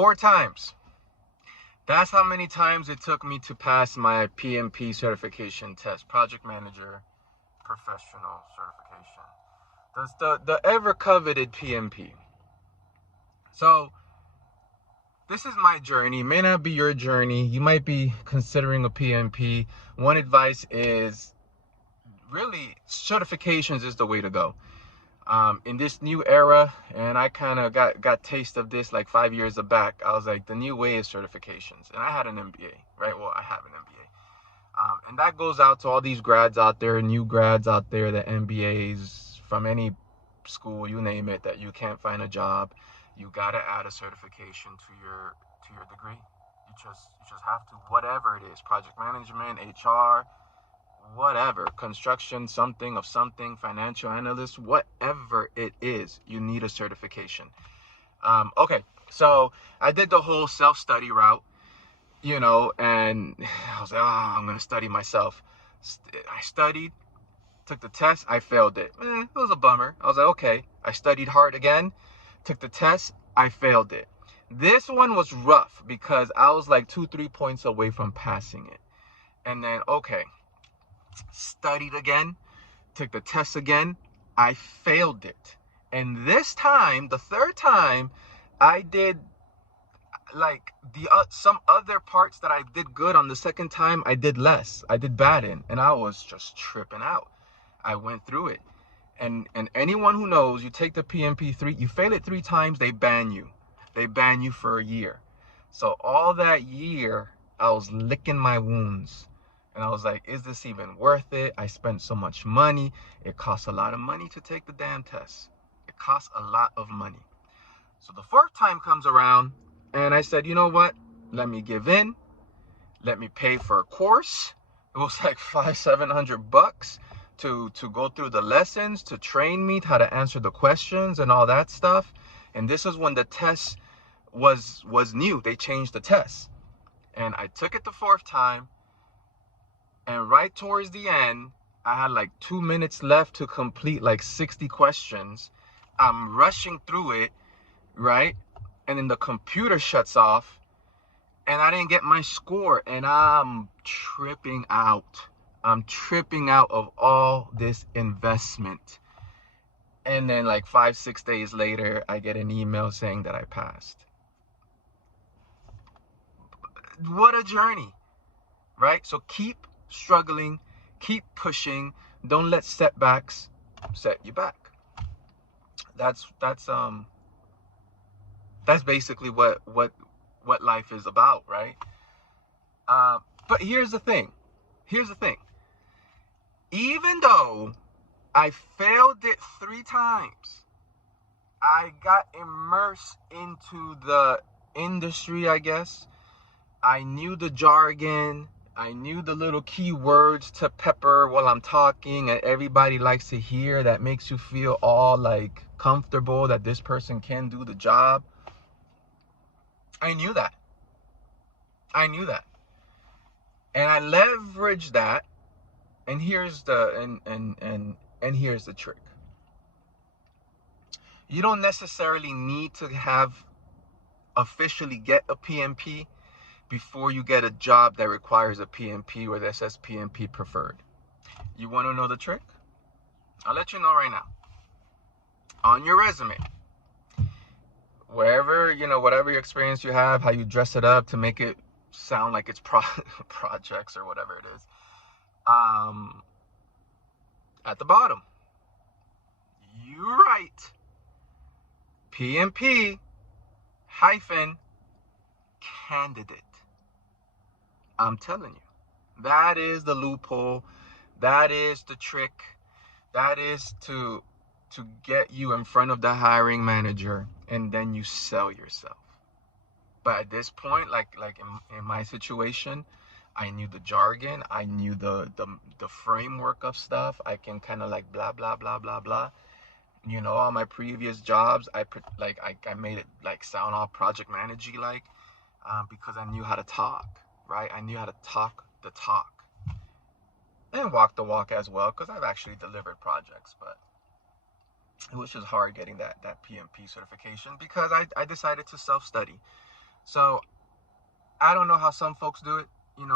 4 times. That's how many times it took me to pass my PMP certification test, Project Manager Professional Certification. That's the ever coveted PMP. So this is my journey. It may not be your journey. You might be considering a PMP. One advice is really certifications is the way to go. In this new era, and I kind of got taste of this like 5 years back. I was like, the new way is certifications, and I had an MBA, right? Well, I have an MBA, and that goes out to all these grads out there, new grads out there, the MBAs from any school, you name it, that you can't find a job. You gotta add a certification to your degree. You just have to, whatever it is, project management, HR, whatever, construction, something of something, financial analyst, whatever it is, you need a certification. Okay, so I did the whole self-study route, and I was like, oh, I'm gonna study myself. I studied, took the test, I failed it. It was a bummer. I was like, okay. I studied hard again, took the test, I failed it. This one was rough because I was like 2-3 points away from passing it. And then, okay, studied again, took the test again, I failed it. And this time, the third time, I did like some other parts that I did good on the second time, I did less. I did bad in, and I was just tripping out. I went through it. And anyone who knows, you take the PMP 3, you fail it 3 times, they ban you. They ban you for a year. So all that year, I was licking my wounds. And I was like, is this even worth it? I spent so much money. It costs a lot of money to take the damn test. It costs a lot of money. So the 4th time comes around, and I said, you know what? Let me give in. Let me pay for a course. It was like $500-700 to go through the lessons, to train me how to answer the questions and all that stuff. And this is when the test was new. They changed the test. And I took it the 4th time. And right towards the end, I had like 2 minutes left to complete like 60 questions. I'm rushing through it, right? And then the computer shuts off, and I didn't get my score, and I'm tripping out. I'm tripping out of all this investment. And then like 5-6 days later, I get an email saying that I passed. What a journey, right? So keep struggling, keep pushing. Don't let setbacks set you back. That's basically what life is about, right? But here's the thing. Even though I failed it 3 times, I got immersed into the industry, I guess. I knew the jargon. I knew the little keywords to pepper while I'm talking, and everybody likes to hear, that makes you feel all like comfortable that this person can do the job. I knew that. And I leveraged that. And here's the here's the trick. You don't necessarily need to have officially get a PMP before you get a job that requires a PMP or that says PMP preferred. You want to know the trick? I'll let you know right now. On your resume, wherever, whatever your experience you have, how you dress it up to make it sound like it's projects or whatever it is, at the bottom, you write PMP hyphen candidate. I'm telling you, that is the loophole. That is the trick. That is to get you in front of the hiring manager, and then you sell yourself. But at this point, like in my situation, I knew the jargon. I knew the framework of stuff. I can kind of like blah blah blah blah blah. On my previous jobs, I made it like sound all project managey like, because I knew how to talk, right? I knew how to talk the talk and walk the walk as well, because I've actually delivered projects, but it was just hard getting that PMP certification because I decided to self-study. So I don't know how some folks do it. I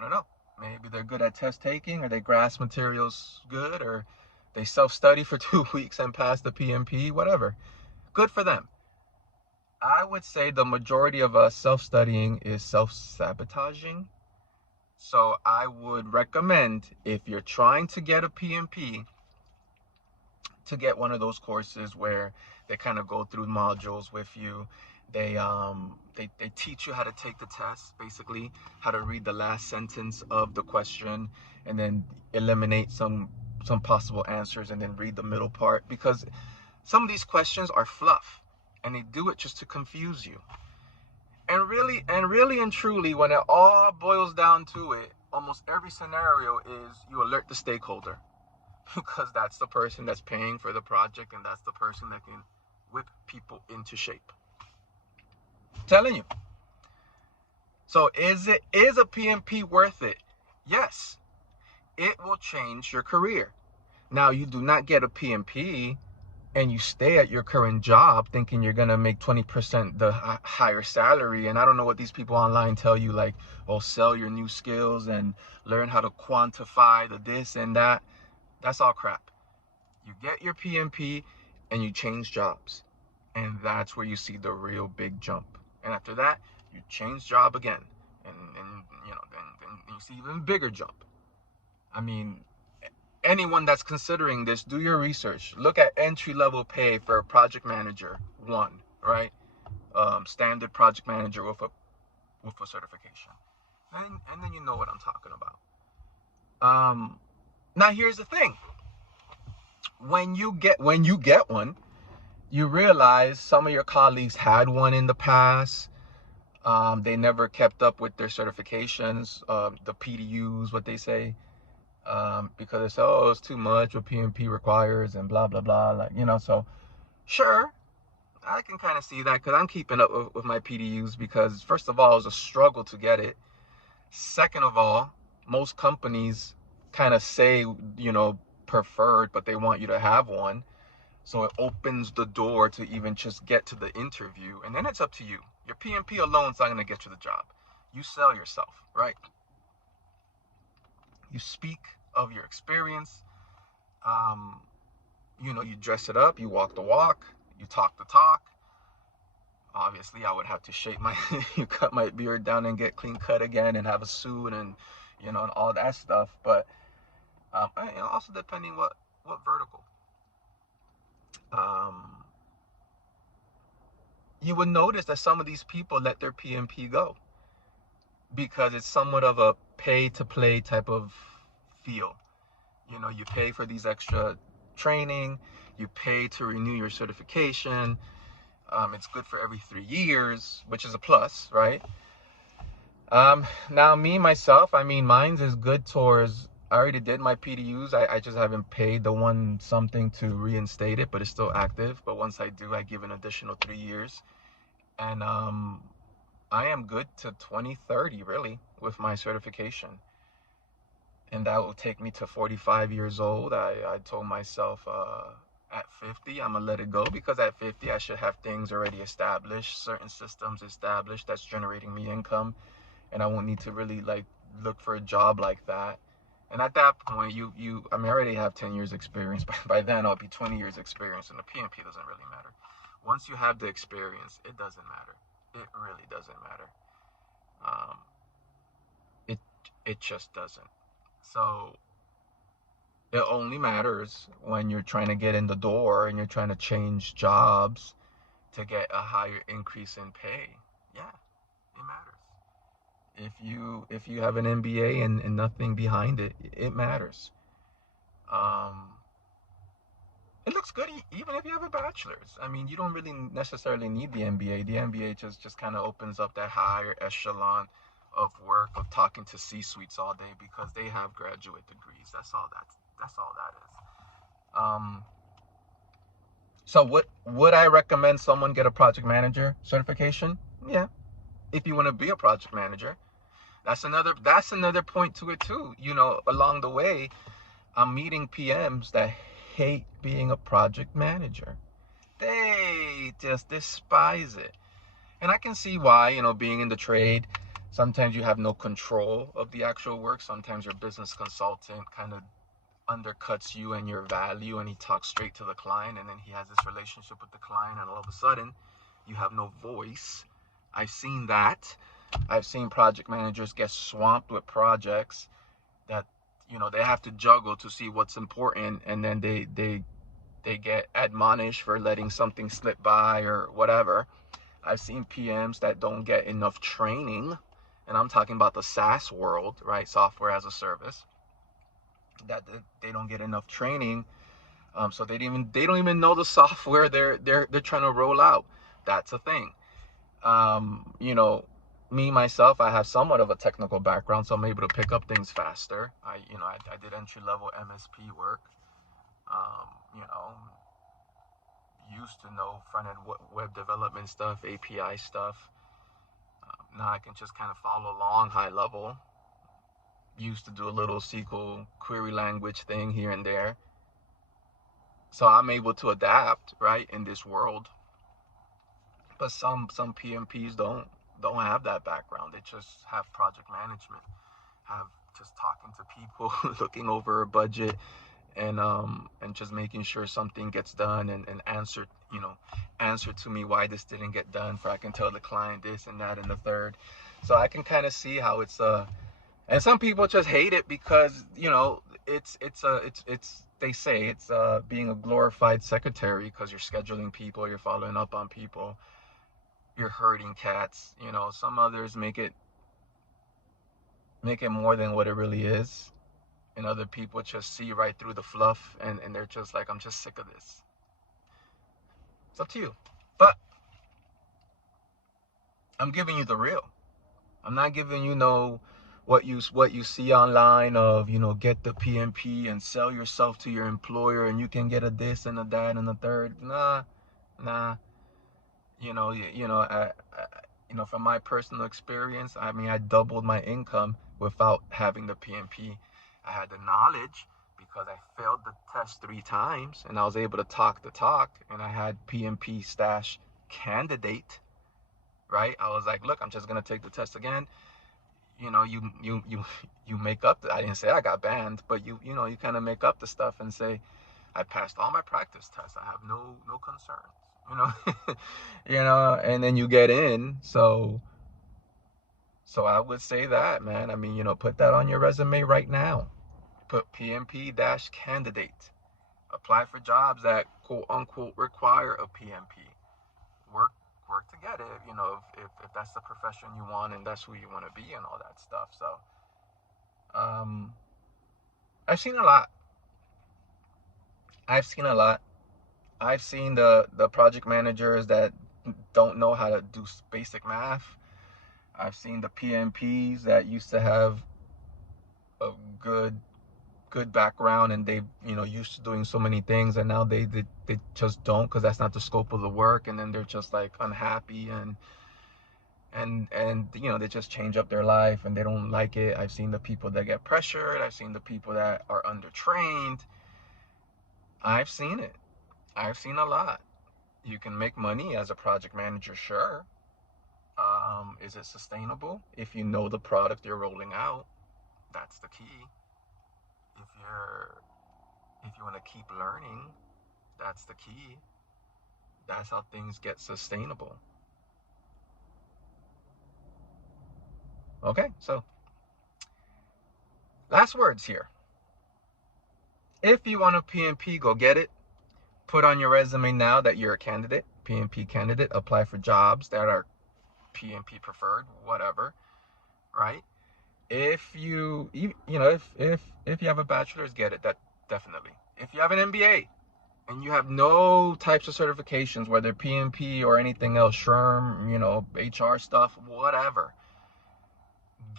don't know. Maybe they're good at test taking, or they grasp materials good, or they self-study for 2 weeks and pass the PMP, whatever. Good for them. I would say the majority of us self-studying is self-sabotaging. So I would recommend, if you're trying to get a PMP, to get one of those courses where they kind of go through modules with you. They teach you how to take the test, basically how to read the last sentence of the question and then eliminate some possible answers and then read the middle part, because some of these questions are fluff and they do it just to confuse you. And really and truly, when it all boils down to it, almost every scenario is you alert the stakeholder, because that's the person that's paying for the project and that's the person that can whip people into shape. I'm telling you. So is a PMP worth it? Yes. It will change your career. Now, you do not get a PMP and you stay at your current job thinking you're going to make 20% the higher salary. And I don't know what these people online tell you, like, oh, sell your new skills and learn how to quantify the this and that. That's all crap. You get your PMP and you change jobs. And that's where you see the real big jump. And after that, you change job again. And then you see even bigger jump. I mean, anyone that's considering this, do your research. Look at entry-level pay for a project manager 1, right? Standard project manager with a certification. And then you know what I'm talking about. Now here's the thing. When you get one, you realize some of your colleagues had one in the past. They never kept up with their certifications, the PDUs, what they say, because they say, oh, it's too much what PMP requires and blah, blah, blah. So sure, I can kind of see that, because I'm keeping up with my PDUs, because first of all, it was a struggle to get it. Second of all, most companies kind of say, preferred, but they want you to have one. So it opens the door to even just get to the interview. And then it's up to you. Your PMP alone is not going to get you the job. You sell yourself, right? You speak of your experience. You dress it up. You walk the walk. You talk the talk. Obviously, I would have to cut my beard down and get clean cut again and have a suit and all that stuff. But also depending what vertical. You would notice that some of these people let their PMP go because it's somewhat of a pay to play type of feel. You pay for these extra training, you pay to renew your certification. It's good for every 3 years, which is a plus, right? Now myself, mine's is good towards, I already did my PDUs. I just haven't paid the one something to reinstate it, but it's still active. But once I do, I give an additional 3 years. And I am good to 2030, really, with my certification. And that will take me to 45 years old. I told myself at 50, I'm going to let it go, because at 50, I should have things already established, certain systems established that's generating me income. And I won't need to really look for a job like that. And at that point, I already have 10 years experience. By then, I'll be 20 years experience, and the PMP doesn't really matter. Once you have the experience, it doesn't matter. It really doesn't matter. It just doesn't. So it only matters when you're trying to get in the door and you're trying to change jobs to get a higher increase in pay. Yeah, it matters. If you have an MBA and nothing behind it, it matters. It looks good even if you have a bachelor's. You don't really necessarily need the MBA. The MBA just kind of opens up that higher echelon of work, of talking to C-suites all day, because they have graduate degrees. That's all that is. So would I recommend someone get a project manager certification? Yeah. If you want to be a project manager. That's another point to it too. Along the way, I'm meeting PMs that hate being a project manager. They just despise it. And I can see why, being in the trade, sometimes you have no control of the actual work. Sometimes your business consultant kind of undercuts you and your value, and he talks straight to the client, and then he has this relationship with the client, and all of a sudden you have no voice. I've seen that. I've seen project managers get swamped with projects that they have to juggle to see what's important, and then they get admonished for letting something slip by or whatever. I've seen PMs that don't get enough training, and I'm talking about the SaaS world, right? Software as a service. That they don't get enough training, so they don't even know the software they're trying to roll out. That's a thing. Me myself, I have somewhat of a technical background, so I'm able to pick up things faster. I did entry level MSP work. Um, you know, Used to know front end web development stuff, API stuff. Now I can just kind of follow along high level. Used to do a little SQL query language thing here and there. So I'm able to adapt, right, in this world. But some PMPs don't have that background. They just have project management, have just talking to people, looking over a budget, and just making sure something gets done, and answer to me why this didn't get done, for I can tell the client this and that and the third. So I can kind of see how it's and some people just hate it because it's they say it's being a glorified secretary, because you're scheduling people, you're following up on people, you're herding cats. Some others make it more than what it really is, and other people just see right through the fluff, and they're just like, I'm just sick of this. It's up to you. But I'm giving you the real. I'm not giving what you see online of, get the PMP and sell yourself to your employer, and you can get a this and a that and a third. Nah. From my personal experience, I mean, I doubled my income without having the PMP. I had the knowledge because I failed the test 3 times, and I was able to talk the talk, and I had PMP stash candidate, right? I was like, look, I'm just gonna take the test again. You make up I didn't say I got banned, but you kind of make up the stuff and say, I passed all my practice tests. I have no concerns. And then you get in. So I would say that, man. I mean, put that on your resume right now. Put PMP-candidate. Apply for jobs that quote unquote require a PMP. Work to get it, if that's the profession you want and that's who you want to be and all that stuff. So I've seen a lot. I've seen the project managers that don't know how to do basic math. I've seen the PMPs that used to have a good background, and they used to doing so many things, and now they just don't, because that's not the scope of the work, and then they're just like unhappy, and they just change up their life and they don't like it. I've seen the people that get pressured. I've seen the people that are undertrained. I've seen it. I've seen a lot. You can make money as a project manager, sure. Is it sustainable? If you know the product you're rolling out, that's the key. If you want to keep learning, that's the key. That's how things get sustainable. Okay, so last words here. If you want a PMP, go get it. Put on your resume now that you're a candidate, PMP candidate. Apply for jobs that are PMP preferred, whatever, right? If you have a bachelor's, get it. That definitely. If you have an MBA and you have no types of certifications, whether PMP or anything else, SHRM, HR stuff, whatever,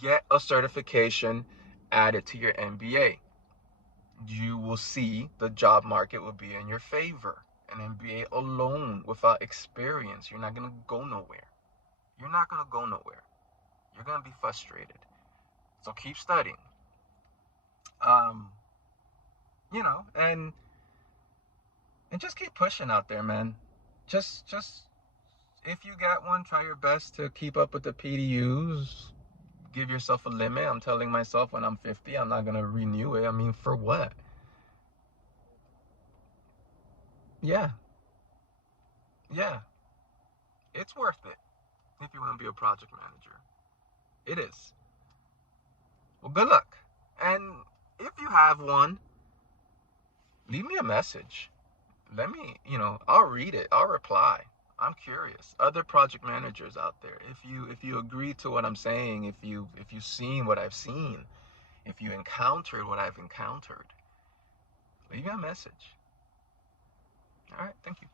get a certification, add it to your MBA. You will see the job market will be in your favor. An MBA alone without experience, you're not going to go nowhere. You're not going to go nowhere. You're going to be frustrated. So keep studying. And just keep pushing out there, man. just if you got one, try your best to keep up with the PDUs. Give yourself a limit. I'm telling myself when I'm 50, I'm not gonna renew it. I mean, for what? Yeah, yeah, it's worth it if you want to be a project manager. It is. Well, good luck. And if you have one, leave me a message. Let me, I'll read it. I'll reply. I'm curious. Other project managers out there, if you agree to what I'm saying, if you've seen what I've seen, if you encountered what I've encountered, leave me a message. All right, thank you.